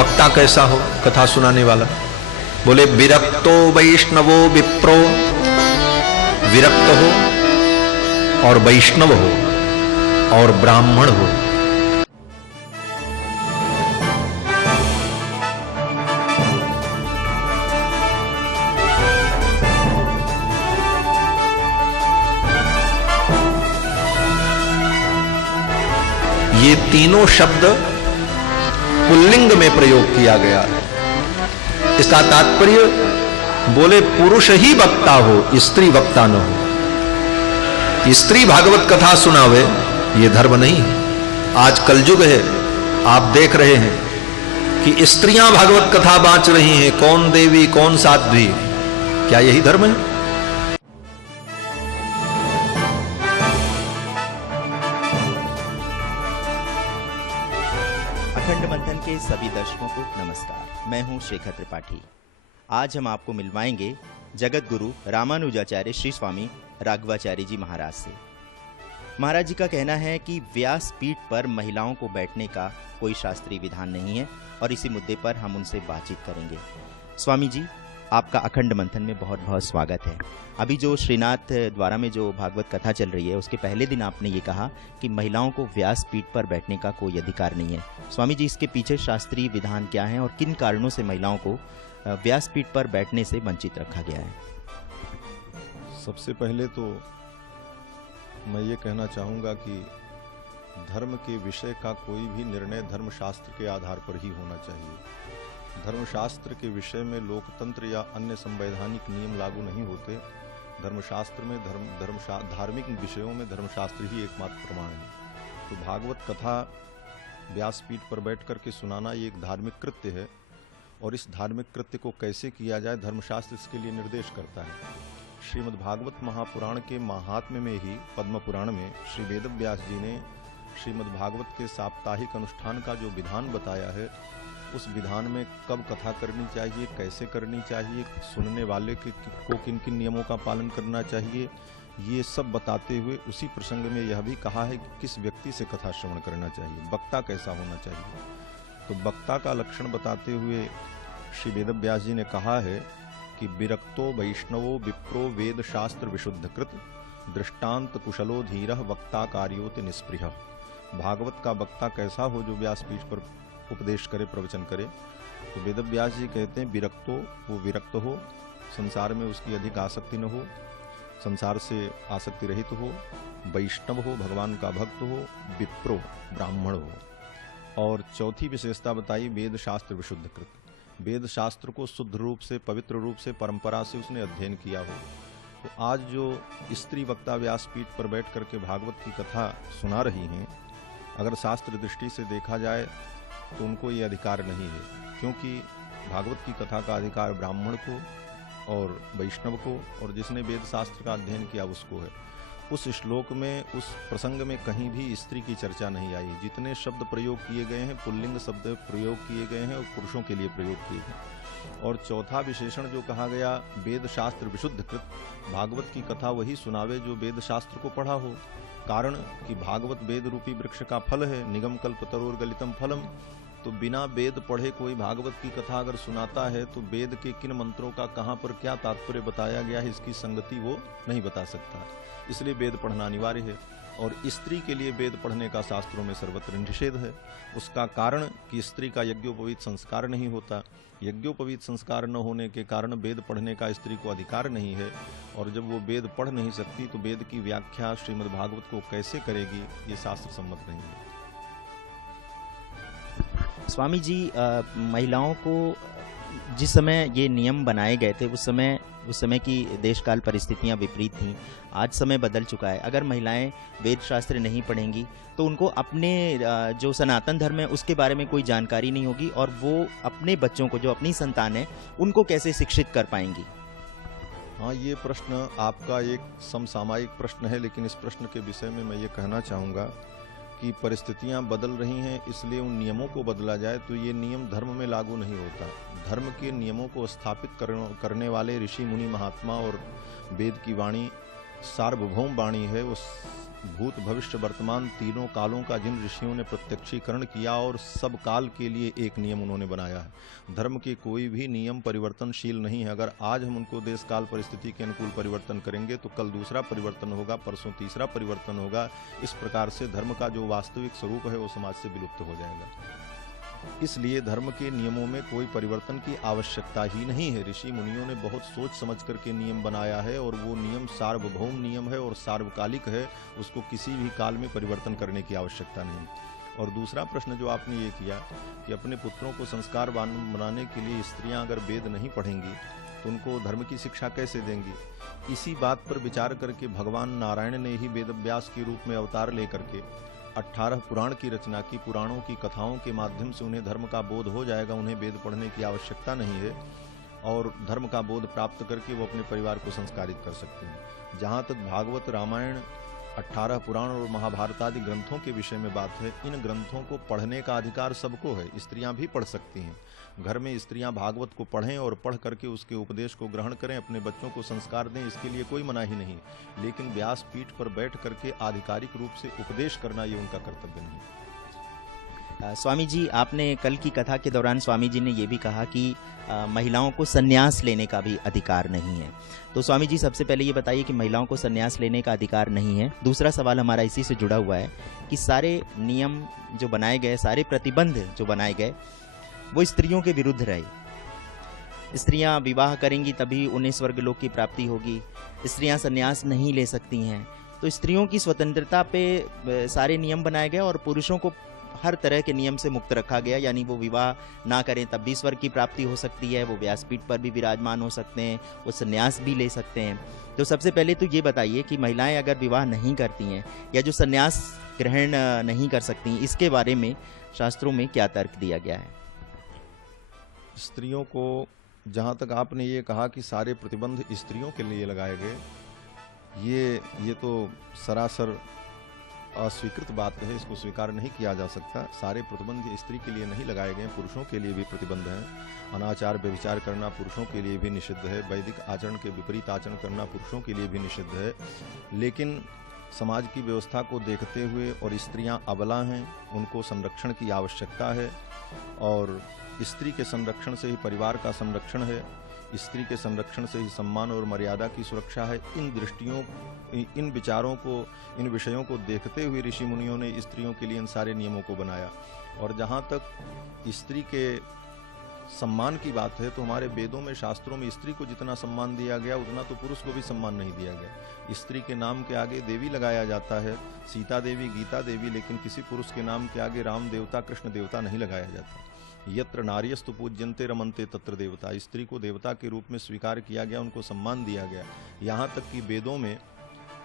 वक्ता कैसा हो, कथा सुनाने वाला। बोले विरक्तो वैष्णवो विप्रो, विरक्त हो और वैष्णव हो और ब्राह्मण हो। ये तीनों शब्द पुल्लिंग में प्रयोग किया गया है। इसका तात्पर्य बोले पुरुष ही वक्ता हो, स्त्री वक्ता न हो। स्त्री भागवत कथा सुनावे ये धर्म नहीं है। आज कलयुग है, आप देख रहे हैं कि स्त्रियां भागवत कथा बांच रही हैं, कौन देवी कौन साध्वी, क्या यही धर्म है? अखंड मंथन के सभी दर्शकों को नमस्कार। मैं हूं शेखर त्रिपाठी। आज हम आपको मिलवाएंगे जगत गुरु रामानुजाचार्य श्री स्वामी राघवाचार्य जी महाराज से। महाराज जी का कहना है कि व्यास पीठ पर महिलाओं को बैठने का कोई शास्त्रीय विधान नहीं है और इसी मुद्दे पर हम उनसे बातचीत करेंगे। स्वामी जी, आपका अखंड मंथन में बहुत बहुत स्वागत है। अभी जो श्रीनाथ द्वारा में जो भागवत कथा चल रही है, उसके पहले दिन आपने ये कहा कि महिलाओं को व्यास पीठ पर बैठने का कोई अधिकार नहीं है। स्वामी जी, इसके पीछे शास्त्रीय विधान क्या है और किन कारणों से महिलाओं को व्यास पीठ पर बैठने से वंचित रखा गया है? सबसे पहले तो मैं ये कहना चाहूँगा कि धर्म के विषय का कोई भी निर्णय धर्मशास्त्र के आधार पर ही होना चाहिए। धर्मशास्त्र के विषय में लोकतंत्र या अन्य संवैधानिक नियम लागू नहीं होते। धर्मशास्त्र में धार्मिक विषयों में धर्मशास्त्र ही एकमात्र प्रमाण है। तो भागवत कथा व्यासपीठ पर बैठ कर के सुनाना ये एक धार्मिक कृत्य है और इस धार्मिक कृत्य को कैसे किया जाए धर्मशास्त्र इसके लिए निर्देश करता है। श्रीमद् भागवत महापुराण के महात्म्य में ही पद्म पुराण में श्री वेदव्यास जी ने श्रीमद् भागवत के साप्ताहिक अनुष्ठान का जो विधान बताया है, उस विधान में कब कथा करनी चाहिए, कैसे करनी चाहिए, सुनने वाले को किन किन नियमों का पालन करना चाहिए, ये सब बताते हुए उसी प्रसंग में यह भी कहा है कि किस व्यक्ति से कथा श्रवण करना चाहिए, वक्ता कैसा होना चाहिए। तो वक्ता का लक्षण बताते हुए श्री वेदव्यास जी ने कहा है कि विरक्तो वैष्णवो विप्रो वेद शास्त्र विशुद्धकृत दृष्टांत कुशलो धीरः वक्ता कार्योति निष्पृह। भागवत का वक्ता कैसा हो जो व्यासपीठ पर उपदेश करे, प्रवचन करे। तो वेदव्यास जी कहते हैं विरक्तो, वो विरक्त हो, संसार में उसकी अधिक आसक्ति न हो, संसार से आसक्ति रहित हो, वैष्णव हो, भगवान का भक्त हो, विप्रो ब्राह्मण हो। और चौथी विशेषता बताई वेद शास्त्र विशुद्धकृत, वेद शास्त्र को शुद्ध रूप से, पवित्र रूप से, परंपरा से उसने अध्ययन किया हो। तो आज जो स्त्री वक्ता व्यासपीठ पर बैठ करके भागवत की कथा सुना रही हैं, अगर शास्त्र दृष्टि से देखा जाए तो उनको ये अधिकार नहीं है, क्योंकि भागवत की कथा का अधिकार ब्राह्मण को और वैष्णव को और जिसने वेद शास्त्र का अध्ययन किया उसको है। उस श्लोक में, उस प्रसंग में कहीं भी स्त्री की चर्चा नहीं आई। जितने शब्द प्रयोग किए गए हैं पुल्लिंग शब्द प्रयोग किए गए हैं और पुरुषों के लिए प्रयोग किए गए। और चौथा विशेषण जो कहा गया वेद शास्त्र विशुद्धकृत, भागवत की कथा वही सुनावे जो वेद शास्त्र को पढ़ा हो। कारण कि भागवत वेद रूपी वृक्ष का फल है, निगम कल्पतरोर गलितम फलम। तो बिना वेद पढ़े कोई भागवत की कथा अगर सुनाता है तो वेद के किन मंत्रों का कहाँ पर क्या तात्पर्य बताया गया है, इसकी संगति वो नहीं बता सकता। इसलिए वेद पढ़ना अनिवार्य है। और स्त्री के लिए वेद पढ़ने का शास्त्रों में सर्वत्र निषेध है। उसका कारण कि स्त्री का यज्ञोपवीत संस्कार नहीं होता। यज्ञोपवीत संस्कार न होने के कारण वेद पढ़ने का स्त्री को अधिकार नहीं है। और जब वो वेद पढ़ नहीं सकती तो वेद की व्याख्या श्रीमद् भागवत को कैसे करेगी, ये शास्त्र सम्मत नहीं है। स्वामी जी, महिलाओं को जिस समय ये नियम बनाए गए थे उस समय की देशकाल परिस्थितियां विपरीत थीं। आज समय बदल चुका है। अगर महिलाएं वेद शास्त्र नहीं पढ़ेंगी तो उनको अपने जो सनातन धर्म है उसके बारे में कोई जानकारी नहीं होगी और वो अपने बच्चों को, जो अपनी संतान है, उनको कैसे शिक्षित कर पाएंगी? हाँ, ये प्रश्न आपका एक समसामयिक प्रश्न है, लेकिन इस प्रश्न के विषय में मैं ये कहना चाहूँगा कि परिस्थितियां बदल रही हैं, इसलिए उन नियमों को बदला जाए तो ये नियम धर्म में लागू नहीं होता। धर्म के नियमों को स्थापित करने वाले ऋषि मुनि महात्मा और वेद की वाणी सार्वभौम वाणी है, वो भूत भविष्य वर्तमान तीनों कालों का जिन ऋषियों ने प्रत्यक्षीकरण किया और सब काल के लिए एक नियम उन्होंने बनाया है। धर्म के कोई भी नियम परिवर्तनशील नहीं है। अगर आज हम उनको देश काल परिस्थिति के अनुकूल परिवर्तन करेंगे तो कल दूसरा परिवर्तन होगा, परसों तीसरा परिवर्तन होगा। इस प्रकार से धर्म का जो वास्तविक स्वरूप है वो समाज से विलुप्त हो जाएगा। इसलिए धर्म के नियमों में कोई परिवर्तन की आवश्यकता ही नहीं है। ऋषि मुनियों ने बहुत सोच समझ करके नियम बनाया है और वो नियम सार्वभौम नियम है और सार्वकालिक है। उसको किसी भी काल में परिवर्तन करने की आवश्यकता नहीं। और दूसरा प्रश्न जो आपने ये किया कि अपने पुत्रों को संस्कारवान बनाने के लिए स्त्रियां अगर वेद नहीं पढ़ेंगी तो उनको धर्म की शिक्षा कैसे देंगी। इसी बात पर विचार करके भगवान नारायण ने ही वेद व्यास के रूप में अवतार लेकर के 18 पुराण की रचना की। पुराणों की कथाओं के माध्यम से उन्हें धर्म का बोध हो जाएगा, उन्हें वेद पढ़ने की आवश्यकता नहीं है और धर्म का बोध प्राप्त करके वो अपने परिवार को संस्कारित कर सकते हैं। जहाँ तक भागवत, रामायण, 18 पुराण और महाभारत आदि ग्रंथों के विषय में बात है, इन ग्रंथों को पढ़ने का अधिकार सबको है। स्त्रियां भी पढ़ सकती हैं। घर में स्त्रियां भागवत को पढ़ें और पढ़ करके उसके उपदेश को ग्रहण करें, अपने बच्चों को संस्कार दें, इसके लिए कोई मनाही नहीं। लेकिन व्यास पीठ पर बैठ करके आधिकारिक रूप से उपदेश करना ये उनका कर्तव्य नहीं है। स्वामी जी, आपने कल की कथा के दौरान स्वामी जी ने ये भी कहा कि महिलाओं को संन्यास लेने का भी अधिकार नहीं है। तो स्वामी जी, सबसे पहले ये बताइए कि महिलाओं को संन्यास लेने का अधिकार नहीं है। दूसरा सवाल हमारा इसी से जुड़ा हुआ है कि सारे नियम जो बनाए गए, सारे प्रतिबंध जो बनाए गए, वो स्त्रियों के विरुद्ध रहे। स्त्रियां विवाह करेंगी तभी उन्हें स्वर्गलोक की प्राप्ति होगी। स्त्रियां संन्यास नहीं ले सकती हैं। तो स्त्रियों की स्वतंत्रता पे सारे नियम बनाए गए और पुरुषों को हर तरह के नियम से मुक्त रखा गया। यानी वो विवाह ना करें तब भी स्वर्ग की प्राप्ति हो सकती है, वो व्यासपीठ पर भी विराजमान हो सकते हैं, वो संन्यास भी ले सकते हैं। तो सबसे पहले तो ये बताइए कि महिलाएं अगर विवाह नहीं करती हैं या जो संन्यास ग्रहण नहीं कर सकती, इसके बारे में शास्त्रों में क्या तर्क दिया गया है? स्त्रियों को, जहाँ तक आपने ये कहा कि सारे प्रतिबंध स्त्रियों के लिए लगाए गए, ये तो सरासर अस्वीकृत बात है। इसको स्वीकार नहीं किया जा सकता। सारे प्रतिबंध स्त्री के लिए नहीं लगाए गए, पुरुषों के लिए भी प्रतिबंध हैं। अनाचार व्यभिचार करना पुरुषों के लिए भी निषिद्ध है। वैदिक आचरण के विपरीत आचरण करना पुरुषों के लिए भी निषिद्ध है। लेकिन समाज की व्यवस्था को देखते हुए और स्त्रियां अबला हैं, उनको संरक्षण की आवश्यकता है और स्त्री के संरक्षण से ही परिवार का संरक्षण है। स्त्री के संरक्षण से ही सम्मान और मर्यादा की सुरक्षा है। इन दृष्टियों, इन विचारों को, इन विषयों को देखते हुए ऋषि मुनियों ने स्त्रियों के लिए इन सारे नियमों को बनाया। और जहाँ तक स्त्री के सम्मान की बात है तो हमारे वेदों में, शास्त्रों में स्त्री को जितना सम्मान दिया गया उतना तो पुरुष को भी सम्मान नहीं दिया गया। स्त्री के नाम के आगे देवी लगाया जाता है, सीता देवी, गीता देवी, लेकिन किसी पुरुष के नाम के आगे राम देवता, कृष्ण देवता नहीं लगाया जाता। यत्र नार्यस्तु पूज्यन्ते रमन्ते तत्र देवता। स्त्री को देवता के रूप में स्वीकार किया गया, उनको सम्मान दिया गया। यहाँ तक कि वेदों में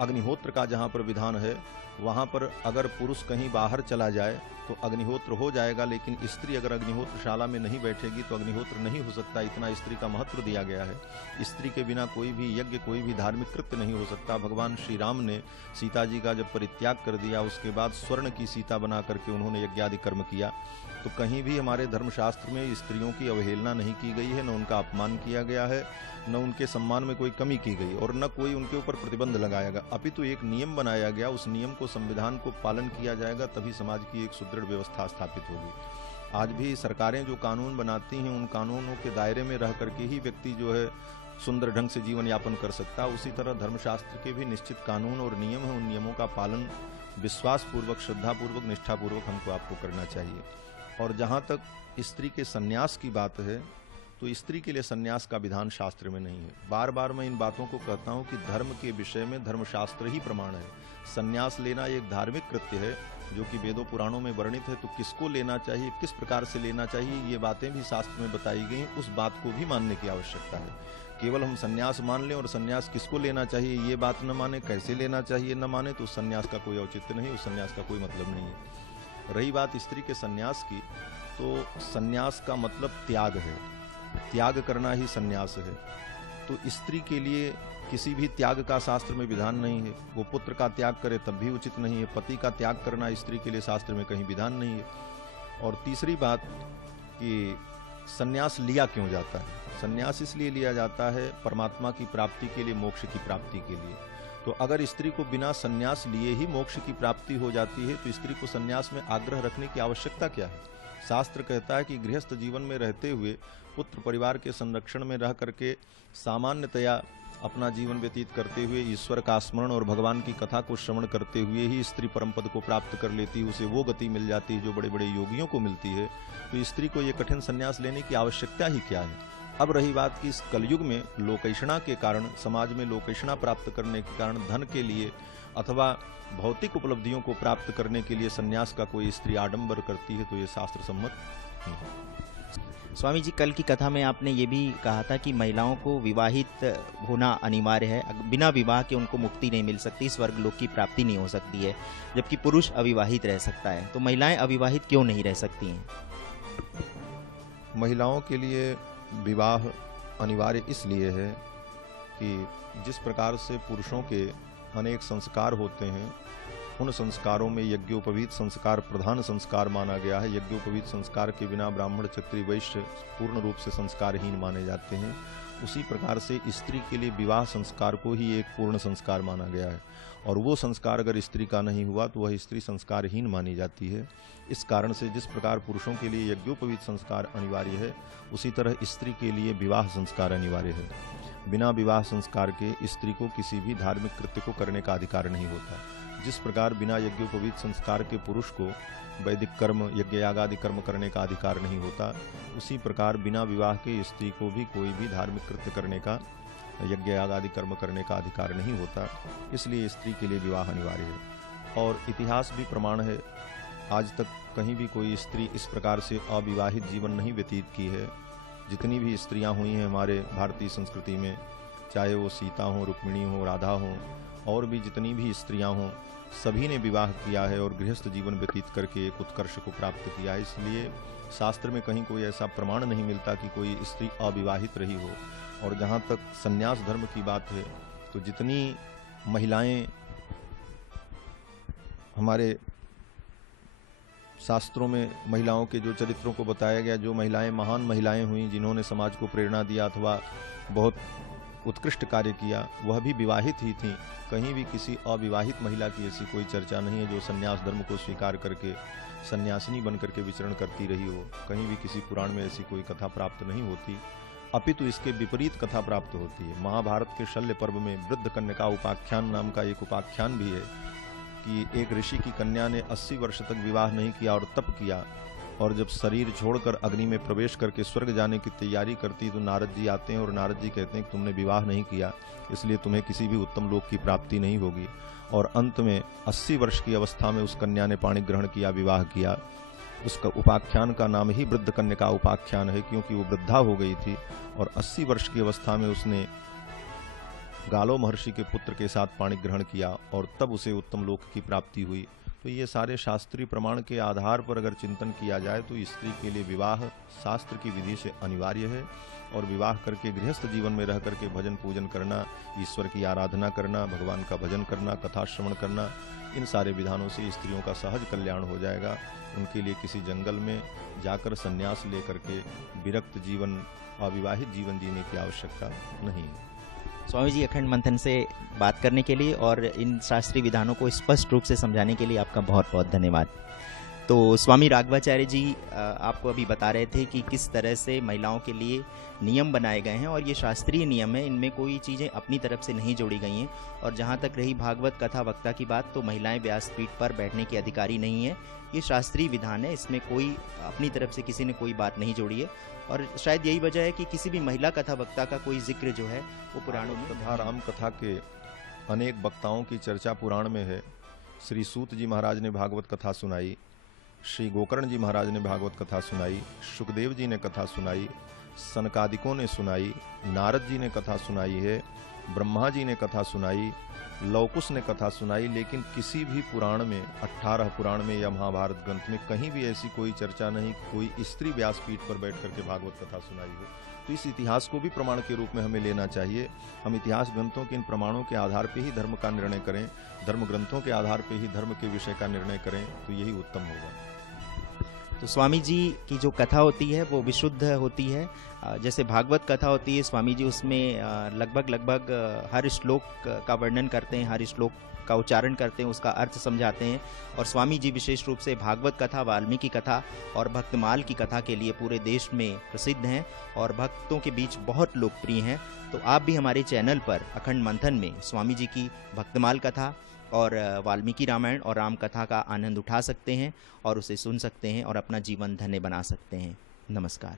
अग्निहोत्र का जहाँ पर विधान है, वहाँ पर अगर पुरुष कहीं बाहर चला जाए तो अग्निहोत्र हो जाएगा, लेकिन स्त्री अगर अग्निहोत्रशाला में नहीं बैठेगी तो अग्निहोत्र नहीं हो सकता। इतना स्त्री का महत्व दिया गया है। स्त्री के बिना कोई भी यज्ञ, कोई भी धार्मिक कृत्य नहीं हो सकता। भगवान श्री राम ने सीता जी का जब परित्याग कर दिया, उसके बाद स्वर्ण की सीता बना करके उन्होंने यज्ञादि कर्म किया। तो कहीं भी हमारे धर्मशास्त्र में स्त्रियों की अवहेलना नहीं की गई है, न उनका अपमान किया गया है, न उनके सम्मान में कोई कमी की गई और न कोई उनके ऊपर प्रतिबंध लगाया गया। अपितु एक नियम बनाया गया, उस नियम को, संविधान को पालन किया जाएगा, तभी समाज की एक सुदृढ़ व्यवस्था स्थापित होगी। आज भी सरकारें जो कानून बनाती हैं, उन कानूनों के दायरे में रह करके ही व्यक्ति जो है सुंदर ढंग से जीवन यापन कर सकता है। उसी तरह धर्मशास्त्र के भी निश्चित कानून और नियम हैं। उन नियमों का पालन विश्वास पूर्वक, श्रद्धा पूर्वक, निष्ठा पूर्वक हमको, आपको करना चाहिए। और जहाँ तक स्त्री के संन्यास की बात है तो स्त्री के लिए संन्यास का विधान शास्त्र में नहीं है। बार बार मैं इन बातों को कहता हूँ कि धर्म के विषय में धर्मशास्त्र ही प्रमाण है। संन्यास लेना एक धार्मिक कृत्य है जो कि वेदों पुराणों में वर्णित है। तो किसको लेना चाहिए, किस प्रकार से लेना चाहिए, ये बातें भी शास्त्र में बताई गई हैं। उस बात को भी मानने की आवश्यकता है। केवल हम संन्यास मान लें और संन्यास किसको लेना चाहिए ये बात न माने, कैसे लेना चाहिए न माने, तो उस संन्यास का कोई औचित्य नहीं, उस संन्यास का कोई मतलब नहीं है। रही बात स्त्री के संन्यास की, तो संन्यास का मतलब त्याग है। त्याग करना ही संन्यास है। तो स्त्री के लिए किसी भी त्याग का शास्त्र में विधान नहीं है। वो पुत्र का त्याग करे तब भी उचित नहीं है। पति का त्याग करना स्त्री के लिए शास्त्र में कहीं विधान नहीं है। और तीसरी बात कि संन्यास लिया क्यों जाता है। संन्यास इसलिए लिया जाता है परमात्मा की प्राप्ति के लिए, मोक्ष की प्राप्ति के लिए। तो अगर स्त्री को बिना संन्यास लिए ही मोक्ष की प्राप्ति हो जाती है तो स्त्री को संन्यास में आग्रह रखने की आवश्यकता क्या है? शास्त्र कहता है कि गृहस्थ जीवन में रहते हुए पुत्र परिवार के संरक्षण में रह करके सामान्यतया अपना जीवन व्यतीत करते हुए ईश्वर का स्मरण और भगवान की कथा को श्रवण करते हुए ही स्त्री परम पद को प्राप्त कर लेती है, उसे वो गति मिल जाती है जो बड़े बड़े योगियों को मिलती है। तो स्त्री को ये कठिन संन्यास लेने की आवश्यकता ही क्या है? अब रही बात कि इस कलयुग में लोकैषणा के कारण, समाज में लोकैषणा प्राप्त करने के कारण धन के लिए अथवा भौतिक उपलब्धियों को प्राप्त करने के लिए संन्यास का कोई स्त्री आडंबर करती है तो ये शास्त्र सम्मत नहीं है। स्वामी जी, कल की कथा में आपने ये भी कहा था कि महिलाओं को विवाहित होना अनिवार्य है, बिना विवाह के उनको मुक्ति नहीं मिल सकती, स्वर्ग लोक की प्राप्ति नहीं हो सकती है, जबकि पुरुष अविवाहित रह सकता है। तो महिलाएं अविवाहित क्यों नहीं रह सकती हैं? महिलाओं के लिए विवाह अनिवार्य इसलिए है कि जिस प्रकार से पुरुषों के अनेक संस्कार होते हैं, उन संस्कारों में यज्ञोपवीत संस्कार प्रधान संस्कार माना गया है। यज्ञोपवीत संस्कार के बिना ब्राह्मण, क्षत्रिय, वैश्य पूर्ण रूप से संस्कारहीन माने जाते हैं। उसी प्रकार से स्त्री के लिए विवाह संस्कार को ही एक पूर्ण संस्कार माना गया है, और वो संस्कार अगर स्त्री का नहीं हुआ तो वह स्त्री संस्कारहीन मानी जाती है। इस कारण से जिस प्रकार पुरुषों के लिए यज्ञोपवीत संस्कार अनिवार्य है, उसी तरह स्त्री के लिए विवाह संस्कार अनिवार्य है। बिना विवाह संस्कार के स्त्री को किसी भी धार्मिक कृत्य को करने का अधिकार नहीं होता। जिस प्रकार बिना यज्ञोपवीत संस्कार के पुरुष को वैदिक कर्म, यज्ञ याग आदि कर्म करने का अधिकार नहीं होता, उसी प्रकार बिना विवाह के स्त्री को भी कोई भी धार्मिक कृत्य करने का, यज्ञ याग आदि कर्म करने का अधिकार नहीं होता। इसलिए स्त्री के लिए विवाह अनिवार्य है। और इतिहास भी प्रमाण है, आज तक कहीं भी कोई स्त्री इस प्रकार से अविवाहित जीवन नहीं व्यतीत की है। जितनी भी स्त्रियां हुई हैं हमारे भारतीय संस्कृति में, चाहे वो सीता हो, रुक्मिणी हो, राधा हो, और भी जितनी भी स्त्रियां हों, सभी ने विवाह किया है और गृहस्थ जीवन व्यतीत करके एक उत्कर्ष को प्राप्त किया है। इसलिए शास्त्र में कहीं कोई ऐसा प्रमाण नहीं मिलता कि कोई स्त्री अविवाहित रही हो। और जहाँ तक संन्यास धर्म की बात है, तो जितनी महिलाएं हमारे शास्त्रों में महिलाओं के जो चरित्रों को बताया गया, जो महिलाएं महान महिलाएं हुई जिन्होंने समाज को प्रेरणा दिया अथवा बहुत उत्कृष्ट कार्य किया, वह भी विवाहित ही थीं। कहीं भी किसी अविवाहित महिला की ऐसी कोई चर्चा नहीं है जो संन्यास धर्म को स्वीकार करके सन्यासिनी बन करके विचरण करती रही हो। कहीं भी किसी पुराण में ऐसी कोई कथा प्राप्त नहीं होती, अपितु इसके विपरीत कथा प्राप्त होती है। महाभारत के शल्य पर्व में वृद्ध कन्या उपाख्यान नाम का एक उपाख्यान भी है कि एक ऋषि की कन्या ने 80 वर्ष तक विवाह नहीं किया और तप किया, और जब शरीर छोड़कर अग्नि में प्रवेश करके स्वर्ग जाने की तैयारी करती तो नारद जी आते हैं और नारद जी कहते हैं कि तुमने विवाह नहीं किया, इसलिए तुम्हें किसी भी उत्तम लोक की प्राप्ति नहीं होगी। और अंत में 80 वर्ष की अवस्था में उस कन्या ने पाणी ग्रहण किया, विवाह किया। उसका उपाख्यान का नाम ही वृद्ध कन्या उपाख्यान है, क्योंकि वो वृद्धा हो गई थी और 80 वर्ष की अवस्था में उसने गालो महर्षि के पुत्र के साथ पाणी ग्रहण किया और तब उसे उत्तम लोक की प्राप्ति हुई। तो ये सारे शास्त्रीय प्रमाण के आधार पर अगर चिंतन किया जाए तो स्त्री के लिए विवाह शास्त्र की विधि से अनिवार्य है। और विवाह करके गृहस्थ जीवन में रह करके भजन पूजन करना, ईश्वर की आराधना करना, भगवान का भजन करना, कथा श्रवण करना, इन सारे विधानों से स्त्रियों का सहज कल्याण हो जाएगा। उनके लिए किसी जंगल में जाकर संन्यास लेकर के विरक्त जीवन, अविवाहित जीवन जीने की आवश्यकता नहीं है। स्वामी जी, अखंड मंथन से बात करने के लिए और इन शास्त्रीय विधानों को स्पष्ट रूप से समझाने के लिए आपका बहुत बहुत धन्यवाद। तो स्वामी राघवाचार्य जी आपको अभी बता रहे थे कि किस तरह से महिलाओं के लिए नियम बनाए गए हैं, और ये शास्त्रीय नियम है, इनमें कोई चीज़ें अपनी तरफ से नहीं जोड़ी गई हैं। और जहाँ तक रही भागवत कथा वक्ता की बात, तो महिलाएं व्यासपीठ पर बैठने की अधिकारी नहीं है। ये शास्त्रीय विधान है, इसमें कोई अपनी तरफ से किसी ने कोई बात नहीं जोड़ी है। और शायद यही वजह है कि किसी भी महिला कथा वक्ता का कोई जिक्र जो है वो पुराणों में तथा राम कथा के अनेक वक्ताओं की चर्चा पुराण में है। श्री सूत जी महाराज ने भागवत कथा सुनाई, श्री गोकर्ण जी महाराज ने भागवत कथा सुनाई, सुखदेव जी ने कथा सुनाई, सनकादिकों ने सुनाई, नारद जी ने कथा सुनाई है, ब्रह्मा जी ने कथा सुनाई, लवकुश ने कथा सुनाई। लेकिन किसी भी पुराण में, 18 पुराण में या महाभारत ग्रंथ में कहीं भी ऐसी कोई चर्चा नहीं कि कोई स्त्री व्यासपीठ पर बैठ करके भागवत कथा सुनाई हो। तो इस इतिहास को भी प्रमाण के रूप में हमें लेना चाहिए। हम इतिहास ग्रंथों के इन प्रमाणों के आधार पर ही धर्म का निर्णय करें, धर्म ग्रंथों के आधार पर ही धर्म के विषय का निर्णय करें, तो यही उत्तम होगा। तो स्वामी जी की जो कथा होती है वो विशुद्ध होती है। जैसे भागवत कथा होती है, स्वामी जी उसमें लगभग हर श्लोक का वर्णन करते हैं, हर श्लोक का उच्चारण करते हैं, उसका अर्थ समझाते हैं। और स्वामी जी विशेष रूप से भागवत कथा, वाल्मीकि कथा और भक्तमाल की कथा के लिए पूरे देश में प्रसिद्ध हैं और भक्तों के बीच बहुत लोकप्रिय हैं। तो आप भी हमारे चैनल पर अखंड मंथन में स्वामी जी की भक्तमाल कथा और वाल्मीकि रामायण और राम कथा का आनंद उठा सकते हैं और उसे सुन सकते हैं और अपना जीवन धन्य बना सकते हैं। नमस्कार।